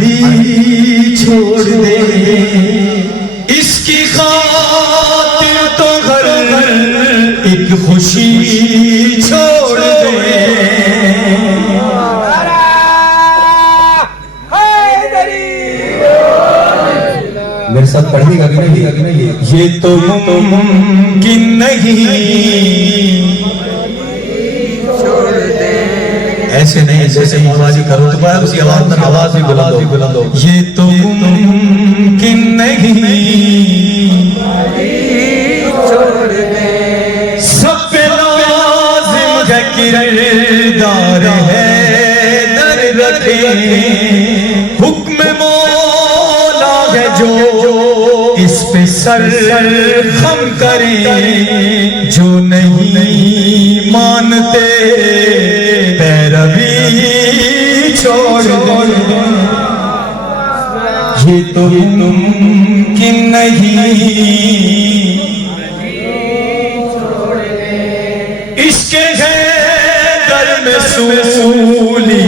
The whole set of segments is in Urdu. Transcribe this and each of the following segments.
علی چھوڑ دے، اس کی خاطر تو گھر ایک خوشی چھوڑ دے۔ میرے ساتھ پڑھنے گا کہ نہیں؟ یہ تو ممکن نہیں، ایسے نہیں جیسے موازی کرو تو اسی آواز بھی بلند ہو۔ یہ تو ممکن نہیں، سب پہ لازم ہے کردار ہے در رکھے، حکم مولا ہے جو اس پہ سر خم کریں، جو نہیں مانتے پیروی چھوڑ دے۔ یہ تو ممکن نہیں، اس کے در میں سولی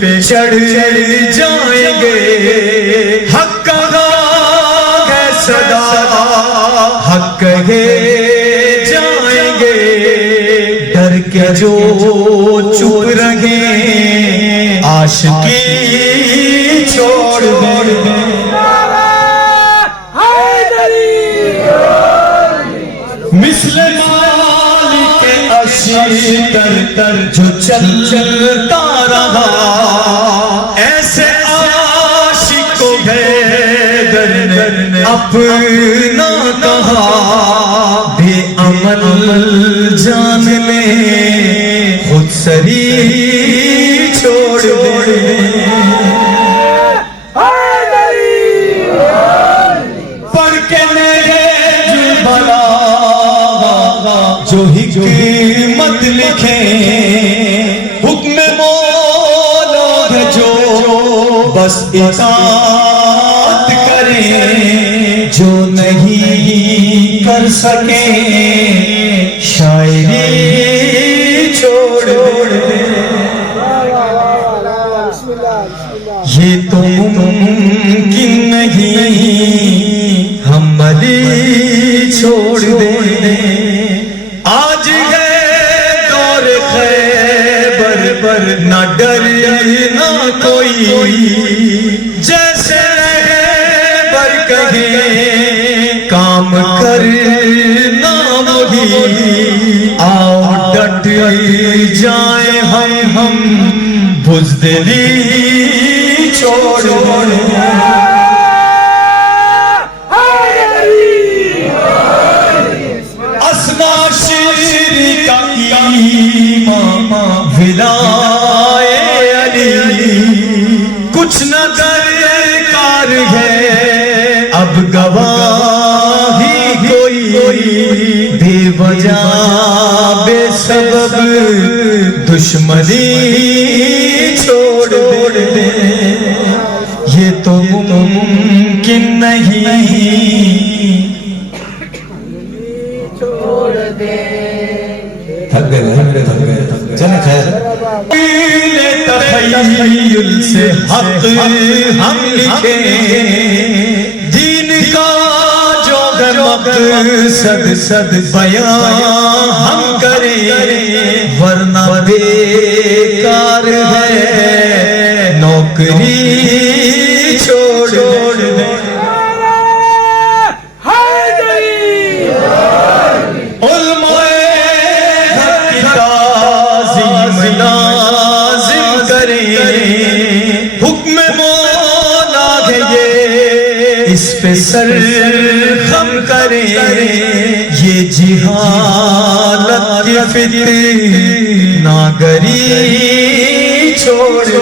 پہ چڑھ جائیں گے، حق کا ہے صدا، حق کہے جائیں گے، ڈر کے جو چپ رہے عاشقی چھوڑ دے۔ مثل مالک اشتر جو چلتا رہا، ایسے عاشق کو حیدر نے اپنا کہا، بے عمل جان میں خود سری چھوڑ دے۔ پڑھ کے میرے بھلا جو حکمت لکھے، حکم مولا ہے جو بس اطاعت کرے، جو نہیں کر سکے شاعری چھوڑ دے۔ یہ تو ممکن نہیں، ہم علی چھوڑ دے۔ آج ہے دور خیبر پر، نہ ڈر نہ کوئی، جیسے خیبر کہے کام کرنا وہی، آؤ ڈٹ جائیں ہم بزدلی چھوڑ دے۔ اسما شیر کا ایمان ولائے علی، کچھ نہ درکار ہے اب گواہی کوئی، بے وجہ بے سبب دشمنی چھوڑ دے۔ یہ تو ممکن نہیں، تھک گئے چلیں خیر۔ تخیل سے حق ہم لکھیں، دین کا جو ہے مقصد بیان ہم کریں، ورنہ بیکار ہے نوکری چھوڑ دے۔ حکم مولا ہے یہ، اس پہ سر خم کریں، یہ جہالت کی فتنہ گری چھوڑ دے۔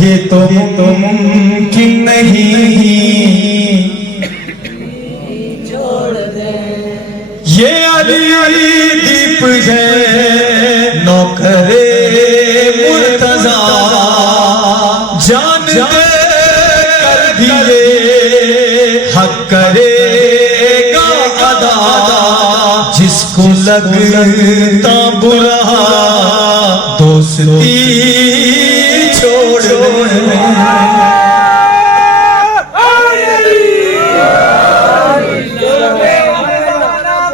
یہ تو ممکن نہیں، یہ علی دیپ ہے نوکر مرتضی، جان دے کر بھی یہ حق کرے گا ادا، جس کو لگتا برا دوستی چھوڑ